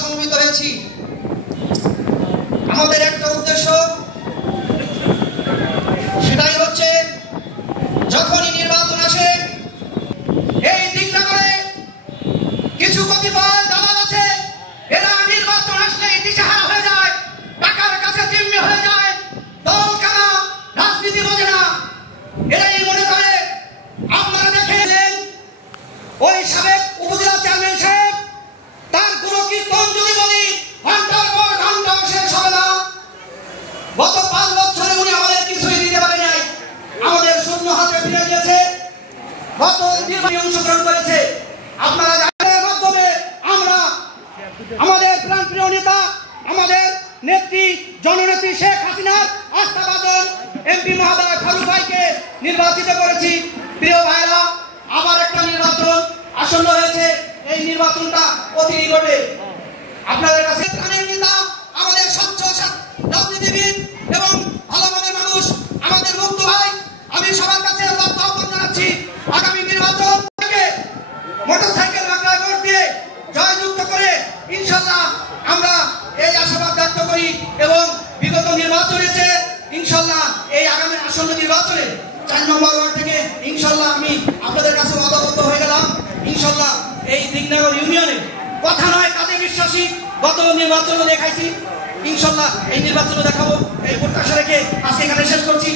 সমবেত হয়েছি। আমাদের একটা উদ্দেশ্য, সেটাই হচ্ছে যখনই নির্বাচন আসে এই দিকনগরে কিছু কতিপয় দালাল আছে, এরা নির্বাচন আসলে দিশেহারা হয়ে যায়, টাকার কাছে জিম্মি হয়ে যায়, দল কানা রাজনীতি বোঝে না। এরাই মনে করে, আপনারা দেখেন ওই সাবেক উপজেলা চেয়ারম্যান সাহেব, তার গুলো কীর্তন যদি বলি ঘন্টার পর ঘন্টা শেষ হবে না। গত 5 বছরে উনি আমাদের কিছুই দিতে পারে নাই, আমাদের শূন্য হাতে ফিরে দিয়েছে। গত নির্বাচনে অংশগ্রহণ করেছে। আপনারা জানেন, মাধ্যমে আমরা আমাদের প্রাণপ্রিয় নেতা, আমাদের নেত্রী জননেত্রী শেখ হাসিনার আস্থাভাজন এমপি মহোদয় ফারুক ভাইকে নির্বাচিত করেছি। প্রিয় ভাইরা, আবার একটা নির্বাচন আসন্ন হয়েছে। এই নির্বাচনটা অতি নিকটে। আপনাদের কাছে প্রাণের নেতা, আমাদের স্বচ্ছ রাজনীতিবিদ এবং ভালো মনের মানুষ, আমাদের মুক্ত ভাই, আমি সবার কাছে আহ্বান জানাচ্ছি, আগামী নির্বাচন থেকে মোটরসাইকেল বাংলায় ভোট দিয়ে জয়যুক্ত করে ইনশাল্লাহ আমরা এই আশাবাদ ব্যক্ত করি। এবং বিগত নির্বাচনে ইনশাল্লাহ এই আগামী আসন্ন নির্বাচনে 4 নম্বর ওয়ার্ড থেকে ইনশাল্লাহ আমি আপনাদের কাছে ওয়াদাবদ্ধ হয়ে গেলাম। ইনশাল্লাহ এই দিকনগর ইউনিয়নে কথা নয় কাজে বিশ্বাসী। গত নির্বাচনে দেখাইছি, ইনশাল্লাহ এই নির্বাচনে দেখাবো। এই প্রত্যাশা রেখে আজকে এখানে শেষ করছি।